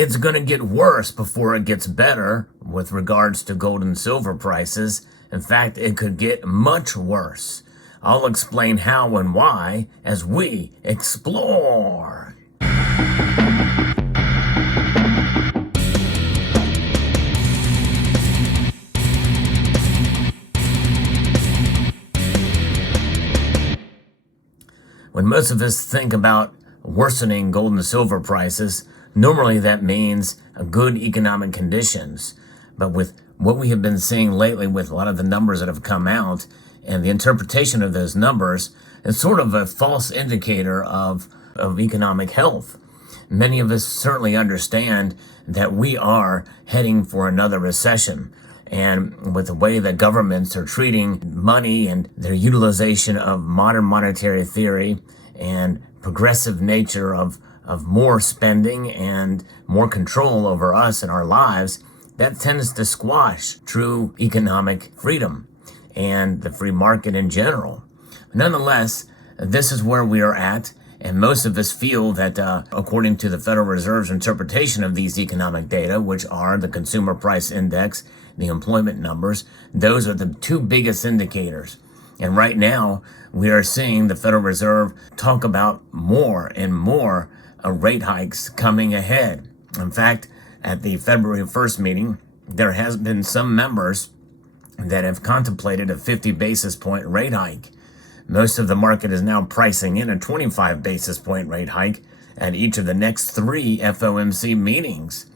it's going to get worse before it gets better with regards to gold and silver prices. In fact, it could get much worse. I'll explain how and why as we explore. When most of us think about worsening gold and silver prices, normally that means good economic conditions. But with what we have been seeing lately with a lot of the numbers that have come out and the interpretation of those numbers, it's sort of a false indicator of economic health. Many of us certainly understand that we are heading for another recession. And with the way that governments are treating money and their utilization of modern monetary theory and progressive nature of more spending and more control over us and our lives, that tends to squash true economic freedom and the free market in general. Nonetheless, this is where we are at. And most of us feel that according to the Federal Reserve's interpretation of these economic data, which are the consumer price index, the employment numbers, those are the two biggest indicators. And right now, we are seeing the Federal Reserve talk about more and more rate hikes coming ahead. In fact, at the February 1st meeting, there has been some members that have contemplated a 50 basis point rate hike. Most of the market is now pricing in a 25 basis point rate hike at each of the next 3 FOMC meetings.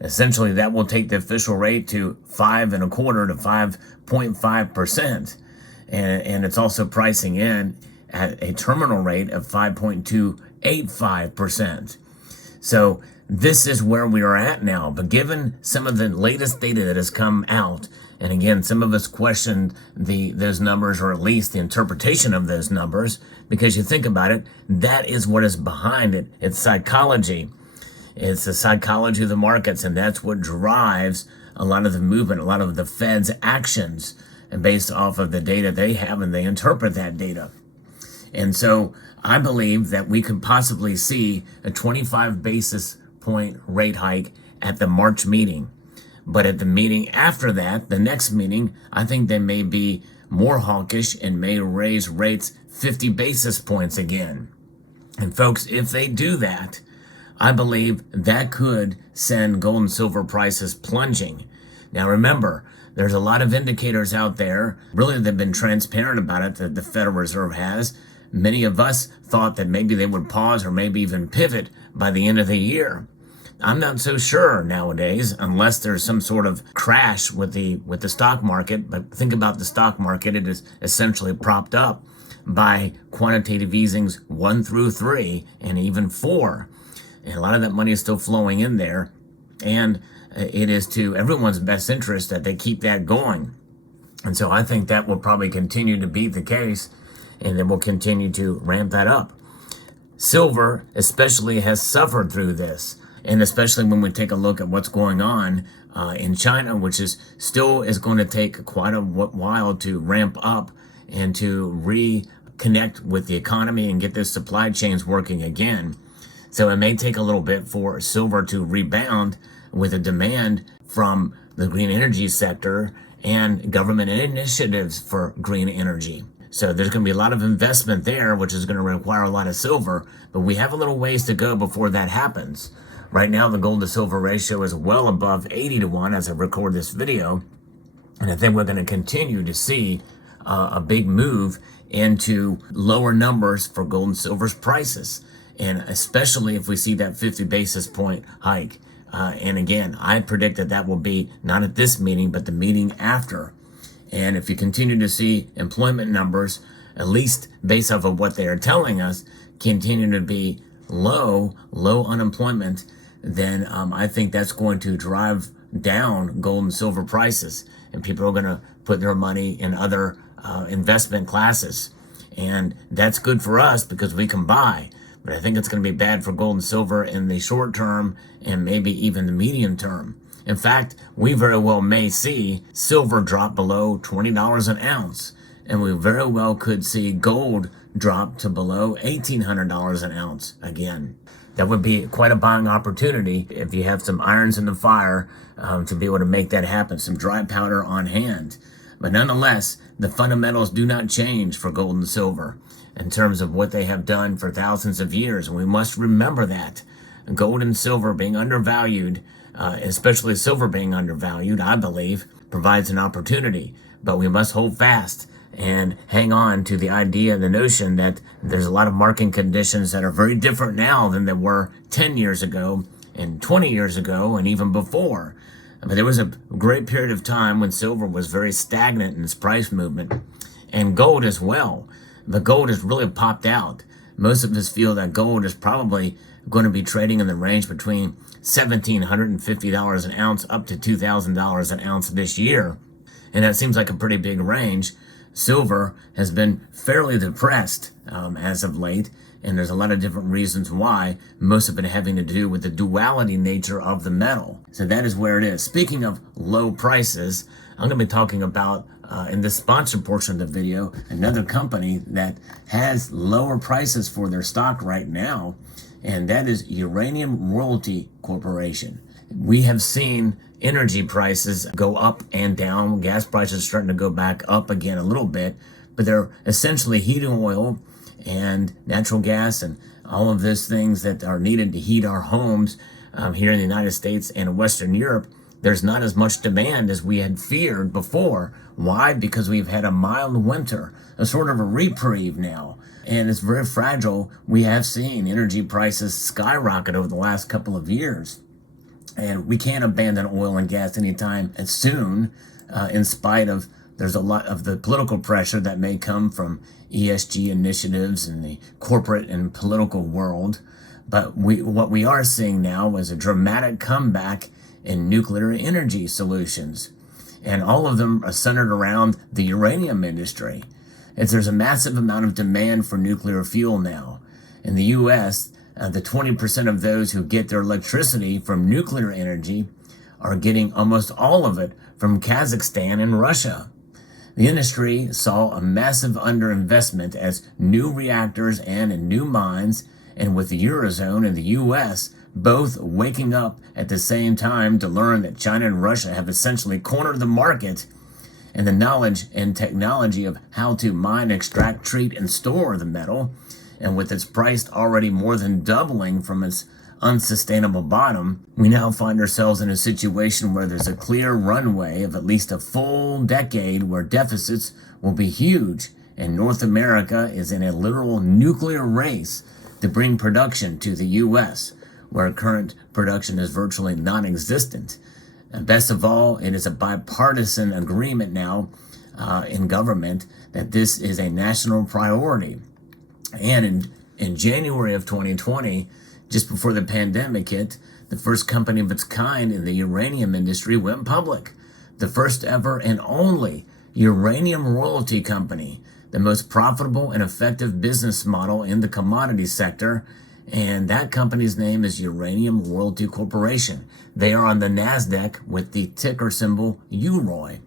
Essentially, that will take the official rate to 5.25% to 5.5%. And it's also pricing in at a terminal rate of 5.285%. So this is where we are at now. But given some of the latest data that has come out, and again, some of us questioned those numbers, or at least the interpretation of those numbers, because you think about it, that is what is behind it. It's psychology. It's the psychology of the markets, and that's what drives a lot of the movement, a lot of the Fed's actions, and based off of the data they have, and they interpret that data. And so I believe that we could possibly see a 25 basis point rate hike at the March meeting. But at the meeting after that, the next meeting, I think they may be more hawkish and may raise rates 50 basis points again. And folks, if they do that, I believe that could send gold and silver prices plunging. Now remember, there's a lot of indicators out there, really they've been transparent about it, that the Federal Reserve has. Many of us thought that maybe they would pause or maybe even pivot by the end of the year. I'm not so sure nowadays, unless there's some sort of crash with the stock market. But think about the stock market. It is essentially propped up by quantitative easings 1 through 3 and even 4. And a lot of that money is still flowing in there. And it is to everyone's best interest that they keep that going. And so I think that will probably continue to be the case, and then we'll continue to ramp that up. Silver especially has suffered through this. And especially when we take a look at what's going on in China, which is going to take quite a while to ramp up and to reconnect with the economy and get their supply chains working again. So it may take a little bit for silver to rebound with a demand from the green energy sector and government initiatives for green energy. So there's going to be a lot of investment there, which is going to require a lot of silver, but we have a little ways to go before that happens. Right now, the gold to silver ratio is well above 80-1 as I record this video. And I think we're going to continue to see a big move into lower numbers for gold and silver's prices. And especially if we see that 50 basis point hike. And again, I predict that will be not at this meeting, but the meeting after. And if you continue to see employment numbers, at least based off of what they are telling us, continue to be low unemployment, then I think that's going to drive down gold and silver prices. And people are going to put their money in other investment classes. And that's good for us because we can buy. But I think it's going to be bad for gold and silver in the short term and maybe even the medium term. In fact, we very well may see silver drop below $20 an ounce. And we very well could see gold drop to below $1,800 an ounce again. that would be quite a buying opportunity if you have some irons in the fire to be able to make that happen, some dry powder on hand. But nonetheless, the fundamentals do not change for gold and silver in terms of what they have done for thousands of years. And we must remember that. Gold and silver being undervalued, especially silver being undervalued, I believe, provides an opportunity. But we must hold fast and hang on to the idea, the notion that there's a lot of market conditions that are very different now than they were 10 years ago and 20 years ago and even before. But there was a great period of time when silver was very stagnant in its price movement, and gold as well. But gold has really popped out. Most of us feel that gold is probably going to be trading in the range between $1,750 an ounce up to $2,000 an ounce this year. And that seems like a pretty big range. Silver has been fairly depressed as of late, and there's a lot of different reasons why, most of it having to do with the duality nature of the metal. So that is where it is. Speaking of low prices, I'm going to be talking about, in this sponsor portion of the video, another company that has lower prices for their stock right now, and that is Uranium Royalty Corporation. We have seen energy prices go up and down. Gas prices are starting to go back up again a little bit, but they're essentially heating oil and natural gas and all of those things that are needed to heat our homes here in the United States and Western Europe. There's not as much demand as we had feared before. Why? Because we've had a mild winter, a sort of a reprieve now, and it's very fragile. We have seen energy prices skyrocket over the last couple of years. And we can't abandon oil and gas anytime soon, in spite of there's a lot of the political pressure that may come from ESG initiatives in the corporate and political world. But what we are seeing now is a dramatic comeback in nuclear energy solutions. And all of them are centered around the uranium industry. There's a massive amount of demand for nuclear fuel now. In the U.S., the 20% of those who get their electricity from nuclear energy are getting almost all of it from Kazakhstan and Russia. The industry saw a massive underinvestment as new reactors and in new mines, and with the Eurozone and the U.S. both waking up at the same time to learn that China and Russia have essentially cornered the market and the knowledge and technology of how to mine, extract, treat, and store the metal. And with its price already more than doubling from its unsustainable bottom, we now find ourselves in a situation where there's a clear runway of at least a full decade where deficits will be huge, and North America is in a literal nuclear race to bring production to the U.S., where current production is virtually non-existent. And best of all, it is a bipartisan agreement now in government that this is a national priority. And in January of 2020, just before the pandemic hit, the first company of its kind in the uranium industry went public. The first ever and only uranium royalty company, the most profitable and effective business model in the commodity sector. And that company's name is Uranium Royalty Corporation. They are on the NASDAQ with the ticker symbol UROY.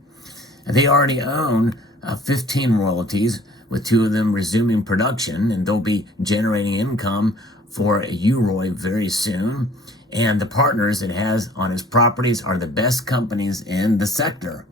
They already own 15 royalties, with 2 of them resuming production, and they'll be generating income for UROY very soon. And the partners it has on its properties are the best companies in the sector.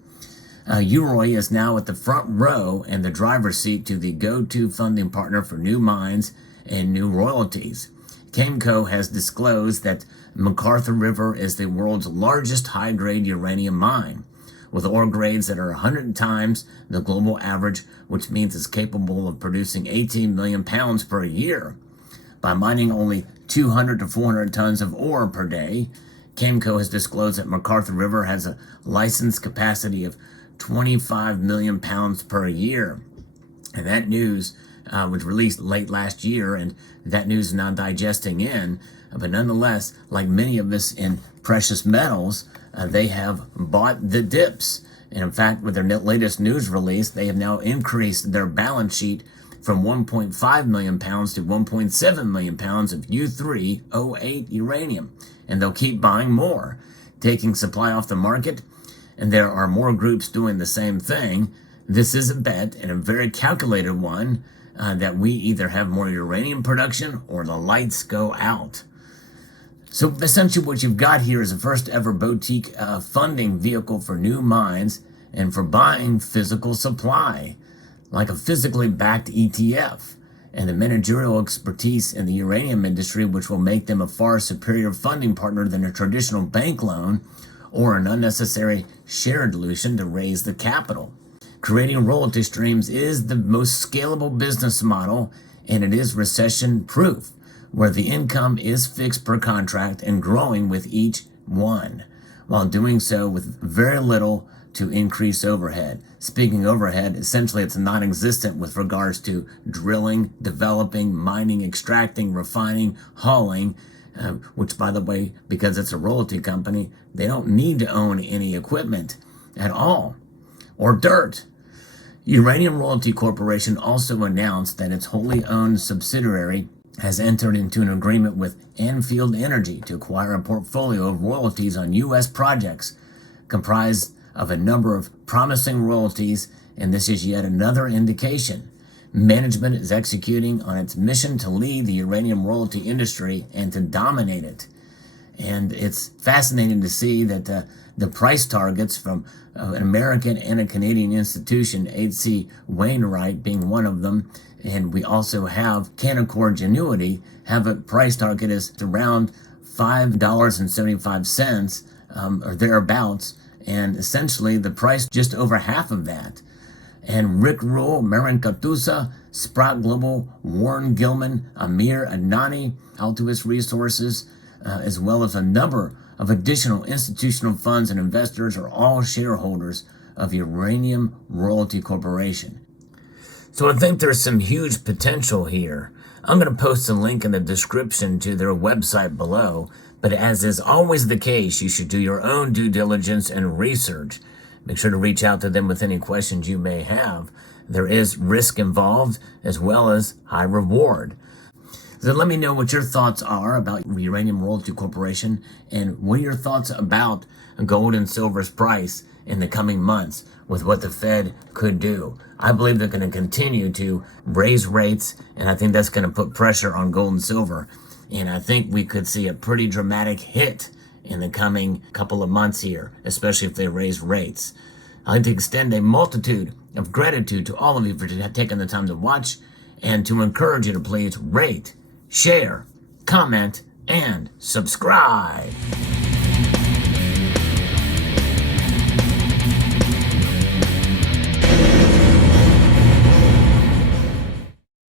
UROY is now at the front row and the driver's seat to the go-to funding partner for new mines and new royalties. Cameco has disclosed that McArthur River is the world's largest high-grade uranium mine, with ore grades that are 100 times the global average, which means it's capable of producing 18 million pounds per year. By mining only 200 to 400 tons of ore per day, Cameco has disclosed that McArthur River has a licensed capacity of 25 million pounds per year. And that news was released late last year, and that news is now digesting in. But nonetheless, like many of us in precious metals, they have bought the dips. And in fact, with their latest news release, they have now increased their balance sheet from 1.5 million pounds to 1.7 million pounds of U3O8 uranium. And they'll keep buying more, taking supply off the market. And there are more groups doing the same thing. This is a bet, and a very calculated one, that we either have more uranium production or the lights go out. So essentially what you've got here is the first ever boutique funding vehicle for new mines and for buying physical supply, like a physically backed ETF, and the managerial expertise in the uranium industry, which will make them a far superior funding partner than a traditional bank loan or an unnecessary share dilution to raise the capital. Creating royalty streams is the most scalable business model, and it is recession-proof, where the income is fixed per contract and growing with each one, while doing so with very little to increase overhead. Speaking overhead, essentially it's non-existent with regards to drilling, developing, mining, extracting, refining, hauling, which, by the way, because it's a royalty company, they don't need to own any equipment at all, or dirt. Uranium Royalty Corporation also announced that its wholly owned subsidiary has entered into an agreement with Anfield Energy to acquire a portfolio of royalties on U.S. projects comprised of a number of promising royalties, and this is yet another indication. Management is executing on its mission to lead the uranium royalty industry and to dominate it. And it's fascinating to see that the price targets from an American and a Canadian institution, H.C. Wainwright being one of them, and we also have Canaccord Genuity, have a price target is around $5.75 or thereabouts, and essentially the price just over half of that. And Rick Rule, Marin Katusa, Sprott Global, Warren Gilman, Amir Adnani, Altuis Resources, as well as a number of additional institutional funds and investors are all shareholders of Uranium Royalty Corporation. So I think there's some huge potential here. I'm going to post a link in the description to their website below, but as is always the case, you should do your own due diligence and research. Make sure to reach out to them with any questions you may have. There is risk involved as well as high reward. So let me know what your thoughts are about Uranium Royalty Corporation, and what are your thoughts about gold and silver's price in the coming months with what the Fed could do. I believe they're going to continue to raise rates, and I think that's going to put pressure on gold and silver. And I think we could see a pretty dramatic hit in the coming couple of months here, especially if they raise rates. I'd like to extend a multitude of gratitude to all of you for taking the time to watch, and to encourage you to please rate, share, comment, and subscribe.